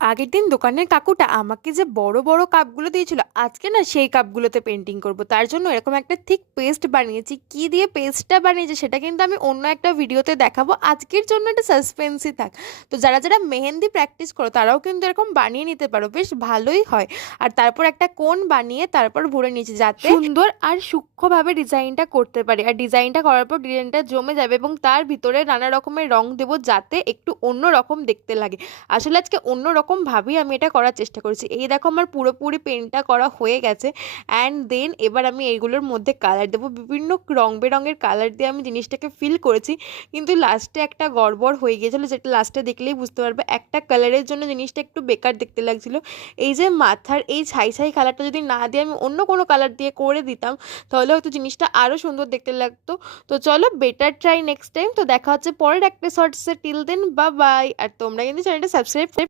আগের দিন দোকানের কাকুটা আমাকে যে বড় বড় কাপগুলো দিয়েছিল, আজকে না সেই কাপগুলোতে পেন্টিং করব। তার জন্য এরকম একটা থিক পেস্ট বানিয়েছি। কি দিয়ে পেস্টটা বানিয়েছি সেটা কিন্তু আমি অন্য একটা ভিডিওতে দেখাবো, আজকের জন্য একটা সাসপেন্সই থাক। তো যারা যারা মেহেন্দি প্র্যাকটিস করো তারাও কিন্তু এরকম বানিয়ে নিতে পারো, বেশ ভালোই হয়। আর তারপর একটা কোণ বানিয়ে তারপর ভরে নিয়েছি যাতে সুন্দর আর সূক্ষ্মভাবে ডিজাইনটা করতে পারি। আর ডিজাইনটা করার পর ডিজাইনটা জমে যাবে এবং তার ভিতরে নানা রকমের রং দেবো যাতে একটু অন্য রকম দেখতে লাগে। আসলে আজকে অন্য রকম ভাবেই আমি এটা করার চেষ্টা করেছি। এই দেখো আমার পুরোপুরি পেন্টটা করা হয়ে গেছে। অ্যান্ড দেন এবার আমি এইগুলোর মধ্যে কালার দেবো, বিভিন্ন রং বেরঙের কালার দিয়ে আমি জিনিসটাকে ফিল করেছি। কিন্তু লাস্টে একটা গড়বড় হয়ে গিয়েছিলো, যেটা লাস্টে দেখলেই বুঝতে পারবে। একটা কালারের জন্য জিনিসটা একটু বেকার দেখতে লাগছিল। এই যে মাথার এই ছাই ছাই কালারটা যদি না দিয়ে আমি অন্য কোনো কালার দিয়ে করে দিতাম, তাহলে হয়তো জিনিসটা আরও সুন্দর দেখতে লাগতো। তো চলো, বেটার ট্রাই নেক্সট টাইম। তো দেখা হচ্ছে পরের একটা শর্টসে। টিল দেন বা বাই। আর তোমরা কিন্তু চ্যানেলটা সাবস্ক্রাইব